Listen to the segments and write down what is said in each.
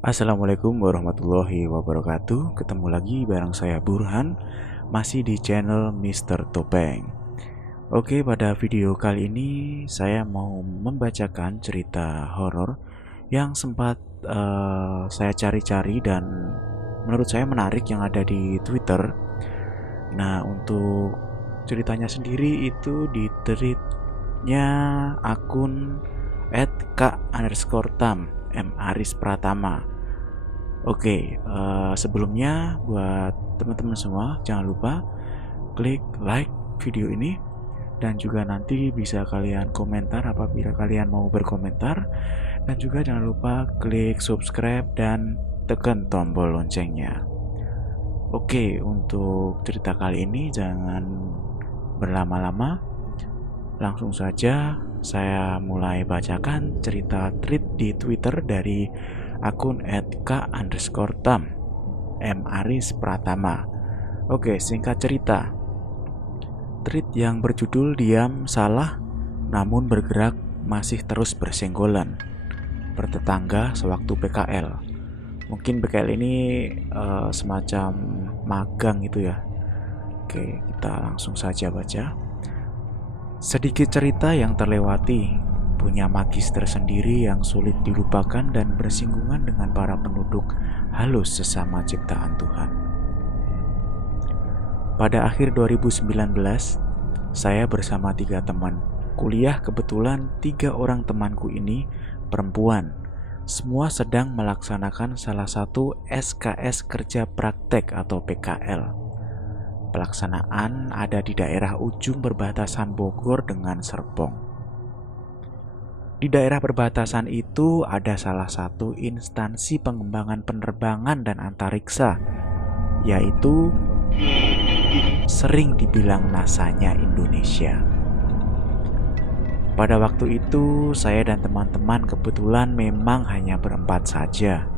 Assalamualaikum warahmatullahi wabarakatuh. Ketemu lagi bareng saya Burhan, masih di channel Mr. Topeng. Oke, pada video kali ini saya mau membacakan cerita horor yang sempat saya cari-cari dan menurut saya menarik yang ada di Twitter. Nah, untuk ceritanya sendiri itu di tweetnya akun @k_tam Aris Pratama. Oke, sebelumnya buat teman-teman semua jangan lupa klik like video ini dan juga nanti bisa kalian komentar apabila kalian mau berkomentar, dan juga jangan lupa klik subscribe dan tekan tombol loncengnya. Oke, untuk cerita kali ini jangan berlama-lama, langsung saja saya mulai bacakan cerita tweet di Twitter dari akun @k_tam Aris Pratama. Oke, singkat cerita, tweet yang berjudul "Diam salah namun bergerak masih terus bersenggolan, bertetangga sewaktu PKL". Mungkin PKL ini semacam magang gitu ya. Oke, kita langsung saja baca. Sedikit cerita yang terlewati, punya magis tersendiri yang sulit dilupakan dan bersinggungan dengan para penduduk halus sesama ciptaan Tuhan. Pada akhir 2019, saya bersama 3 teman kuliah. Kebetulan 3 orang temanku ini perempuan. Semua sedang melaksanakan salah satu SKS kerja praktek atau PKL. Pelaksanaan ada di daerah ujung perbatasan Bogor dengan Serpong. Di daerah perbatasan itu ada salah satu instansi pengembangan penerbangan dan antariksa, yaitu sering dibilang NASA-nya Indonesia. Pada waktu itu, saya dan teman-teman kebetulan memang hanya berempat saja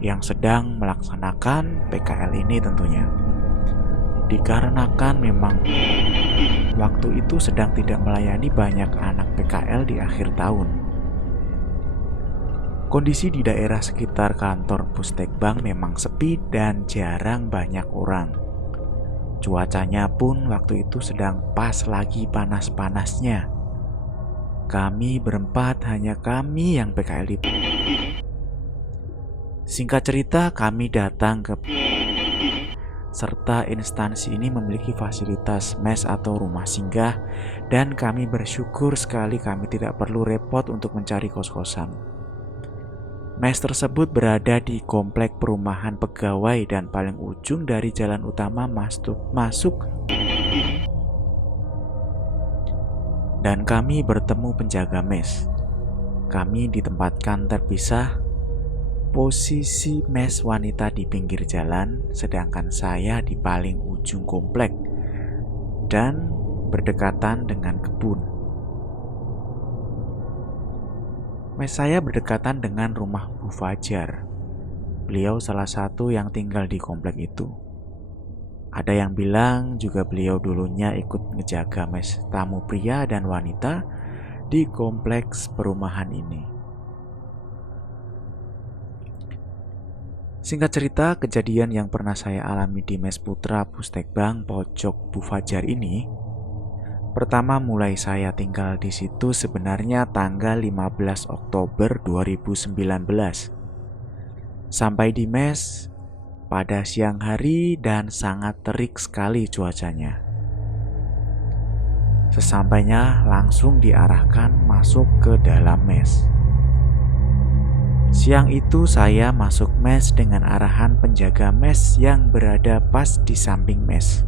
yang sedang melaksanakan PKL ini tentunya. Dikarenakan memang waktu itu sedang tidak melayani banyak anak PKL di akhir tahun. Kondisi di daerah sekitar kantor Pustekbang memang sepi dan jarang banyak orang. Cuacanya pun waktu itu sedang pas lagi panas-panasnya. Kami berempat, hanya kami yang PKL di. Singkat cerita, kami datang ke serta instansi ini memiliki fasilitas mes atau rumah singgah, dan kami bersyukur sekali kami tidak perlu repot untuk mencari kos-kosan. Mes tersebut berada di komplek perumahan pegawai dan paling ujung dari jalan utama masuk. Dan kami bertemu penjaga mes. Kami ditempatkan terpisah. Posisi mes wanita di pinggir jalan, sedangkan saya di paling ujung komplek dan berdekatan dengan kebun. Mes saya berdekatan dengan rumah Bu Fajar. Beliau salah satu yang tinggal di komplek itu. Ada yang bilang juga beliau dulunya ikut ngejaga mes tamu pria dan wanita di kompleks perumahan ini. Singkat cerita, kejadian yang pernah saya alami di Mes Putra Pustekbang pojok Bu Fajar ini, pertama mulai saya tinggal di situ sebenarnya tanggal 15 Oktober 2019. Sampai di mes pada siang hari dan sangat terik sekali cuacanya. Sesampainya langsung diarahkan masuk ke dalam mes. Siang itu saya masuk mes dengan arahan penjaga mes yang berada pas di samping mes.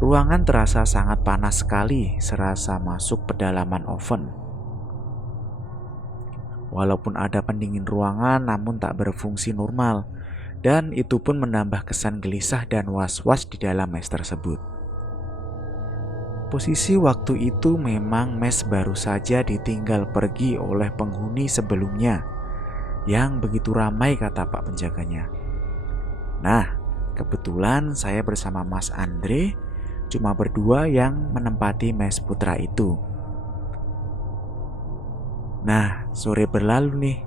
Ruangan terasa sangat panas sekali, serasa masuk pedalaman oven. Walaupun ada pendingin ruangan namun tak berfungsi normal, dan itu pun menambah kesan gelisah dan was-was di dalam mes tersebut. Posisi waktu itu memang mes baru saja ditinggal pergi oleh penghuni sebelumnya yang begitu ramai, kata Pak penjaganya. Nah, kebetulan saya bersama Mas Andre cuma berdua yang menempati mes Putra itu. Nah, sore berlalu nih.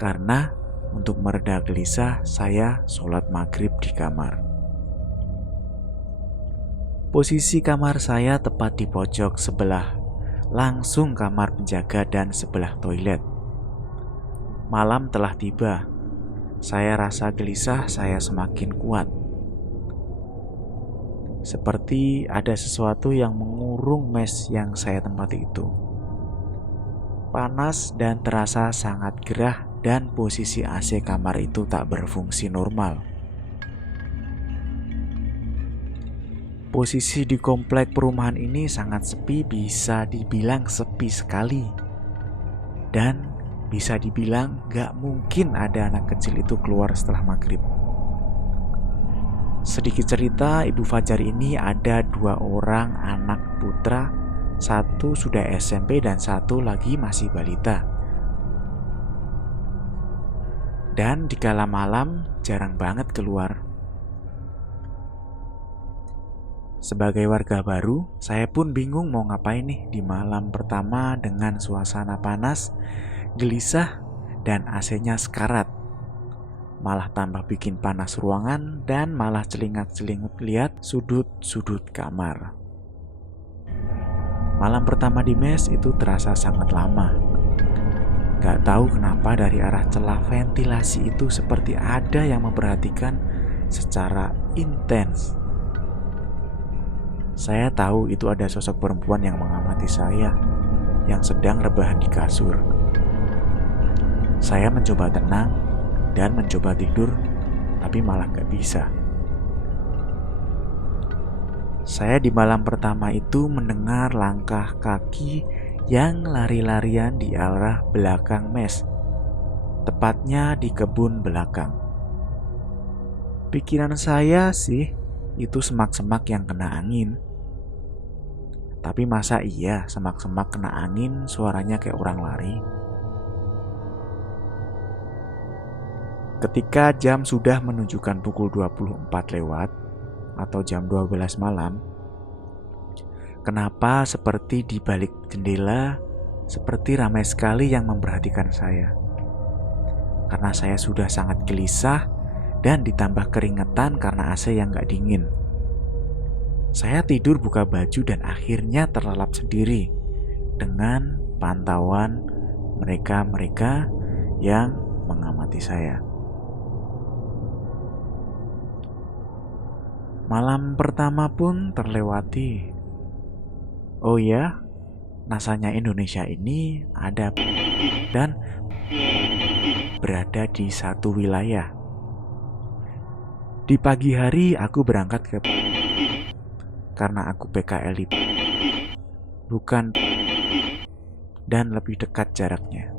Karena untuk mereda gelisah, saya sholat maghrib di kamar. Posisi kamar saya tepat di pojok sebelah, langsung kamar penjaga dan sebelah toilet. Malam telah tiba. Saya rasa gelisah saya semakin kuat. Seperti ada sesuatu yang mengurung mes yang saya tempati itu. Panas dan terasa sangat gerah dan posisi AC kamar itu tak berfungsi normal. Posisi di komplek perumahan ini sangat sepi, bisa dibilang sepi sekali. Dan bisa dibilang gak mungkin ada anak kecil itu keluar setelah maghrib. Sedikit cerita, Ibu Fajar ini ada 2 orang anak putra, satu sudah SMP dan satu lagi masih balita. Dan di kala malam jarang banget keluar. Sebagai warga baru, saya pun bingung mau ngapain nih di malam pertama dengan suasana panas, gelisah, dan AC-nya sekarat. Malah tambah bikin panas ruangan dan malah celingat-celingut lihat sudut-sudut kamar. Malam pertama di mes itu terasa sangat lama. Gak tahu kenapa dari arah celah ventilasi itu seperti ada yang memperhatikan secara intens. Saya tahu itu ada sosok perempuan yang mengamati saya yang sedang rebahan di kasur. Saya mencoba tenang dan mencoba tidur, tapi malah gak bisa. Saya di malam pertama itu mendengar langkah kaki yang lari-larian di arah belakang mes, tepatnya di kebun belakang. Pikiran saya sih, itu semak-semak yang kena angin. Tapi masa iya semak-semak kena angin suaranya kayak orang lari? Ketika jam sudah menunjukkan pukul 24 lewat atau jam 12 malam, kenapa seperti di balik jendela seperti ramai sekali yang memperhatikan saya. Karena saya sudah sangat gelisah dan ditambah keringetan karena AC yang gak dingin. Saya tidur buka baju dan akhirnya terlelap sendiri dengan pantauan mereka-mereka yang mengamati saya. Malam pertama pun terlewati. Oh ya, nasanya Indonesia ini ada dan berada di satu wilayah. Di pagi hari aku berangkat ke karena aku PKL bukan dan lebih dekat jaraknya.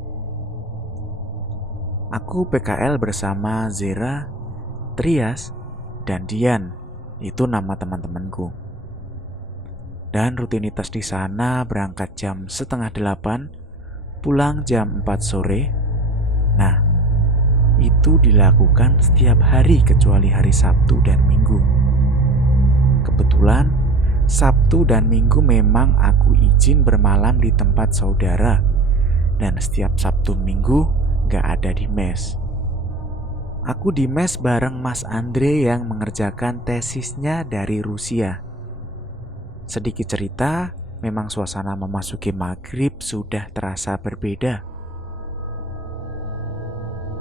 Aku PKL bersama Zera, Trias, dan Dian. Itu nama teman-temanku. Dan rutinitas di sana berangkat jam 7:30, pulang jam 4 sore. Nah, itu dilakukan setiap hari kecuali hari Sabtu dan Minggu. Kebetulan Sabtu dan Minggu memang aku izin bermalam di tempat saudara. Dan setiap Sabtu Minggu gak ada di mes. Aku di mes bareng Mas Andre yang mengerjakan tesisnya dari Rusia. Sedikit cerita, memang suasana memasuki maghrib sudah terasa berbeda.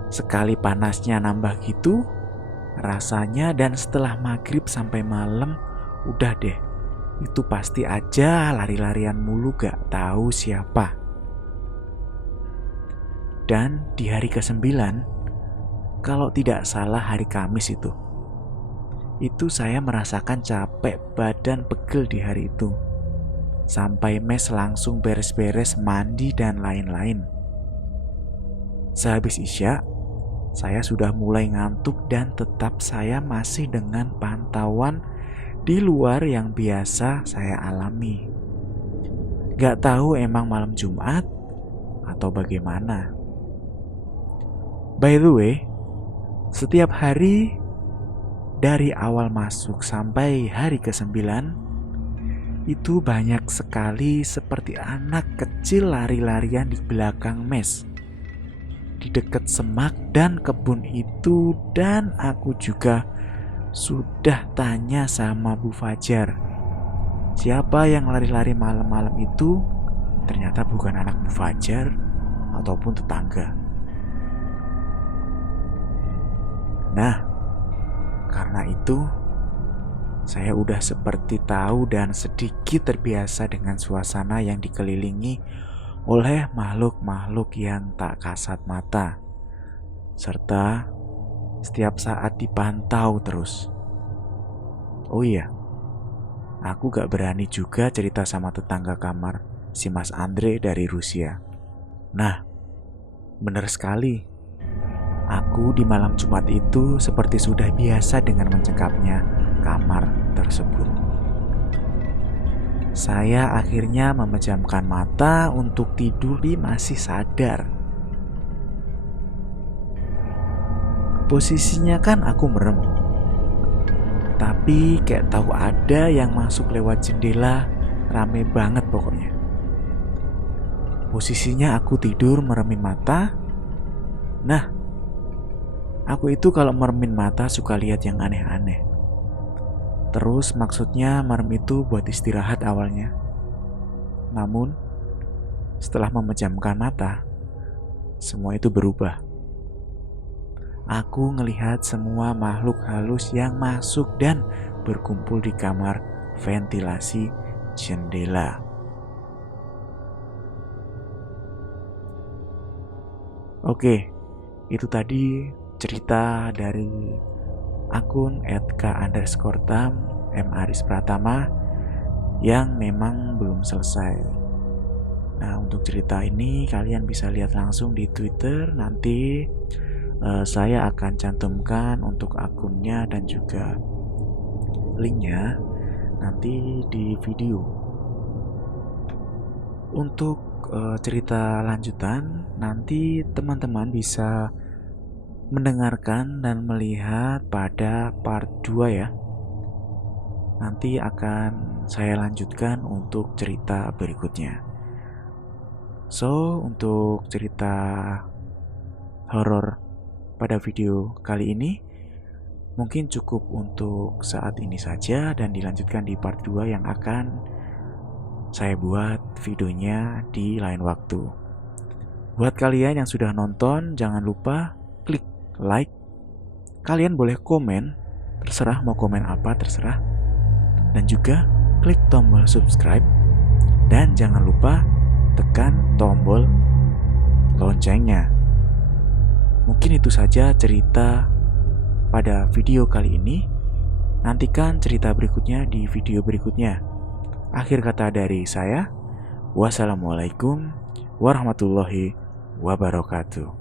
Sekali panasnya nambah gitu, rasanya dan setelah maghrib sampai malam, udah deh, itu pasti aja lari-larian mulu gak tahu siapa. Dan di hari ke-9, kalau tidak salah hari Kamis itu saya merasakan capek badan pegel di hari itu. Sampai mes langsung beres-beres mandi dan lain-lain. Sehabis Isya, saya sudah mulai ngantuk dan tetap saya masih dengan pantauan di luar yang biasa saya alami. Gak tahu emang malam Jumat atau bagaimana. By the way, setiap hari dari awal masuk sampai hari ke-9 itu banyak sekali seperti anak kecil lari-larian di belakang mes. di dekat semak dan kebun itu, dan aku juga sudah tanya sama Bu Fajar, siapa yang lari-lari malam-malam itu. Ternyata bukan anak Bu Fajar ataupun tetangga. Nah, karena itu saya udah seperti tahu dan sedikit terbiasa dengan suasana yang dikelilingi oleh makhluk-makhluk yang tak kasat mata, serta setiap saat dipantau terus. Oh iya, aku gak berani juga cerita sama tetangga kamar, si Mas Andre dari Rusia. Nah, benar sekali. Aku di malam Jumat itu seperti sudah biasa dengan mencekapnya kamar tersebut. Saya akhirnya memejamkan mata untuk tidur di masih sadar. Posisinya kan aku merem, tapi kayak tahu ada yang masuk lewat jendela, rame banget pokoknya. Posisinya aku tidur meremin mata. Nah, aku itu kalau meremin mata suka lihat yang aneh-aneh. Terus maksudnya merem itu buat istirahat awalnya. Namun, setelah memejamkan mata, semua itu berubah. Aku ngelihat semua makhluk halus yang masuk dan berkumpul di kamar ventilasi jendela. Oke, itu tadi cerita dari akun @k_tam @marispratama yang memang belum selesai. Nah, untuk cerita ini kalian bisa lihat langsung di Twitter. Nanti saya akan cantumkan untuk akunnya dan juga linknya nanti di video. Untuk cerita lanjutan nanti teman-teman bisa mendengarkan dan melihat pada part 2 ya. Nanti akan saya lanjutkan untuk cerita berikutnya. So, untuk cerita horor pada video kali ini mungkin cukup untuk saat ini saja, dan dilanjutkan di part 2 yang akan saya buat videonya di lain waktu. Buat kalian yang sudah nonton, jangan lupa klik like. Kalian boleh komen, terserah mau komen apa, terserah. Dan juga klik tombol subscribe. Dan jangan lupa tekan tombol loncengnya. Mungkin itu saja cerita pada video kali ini. Nantikan cerita berikutnya di video berikutnya. Akhir kata dari saya, wassalamualaikum warahmatullahi wabarakatuh.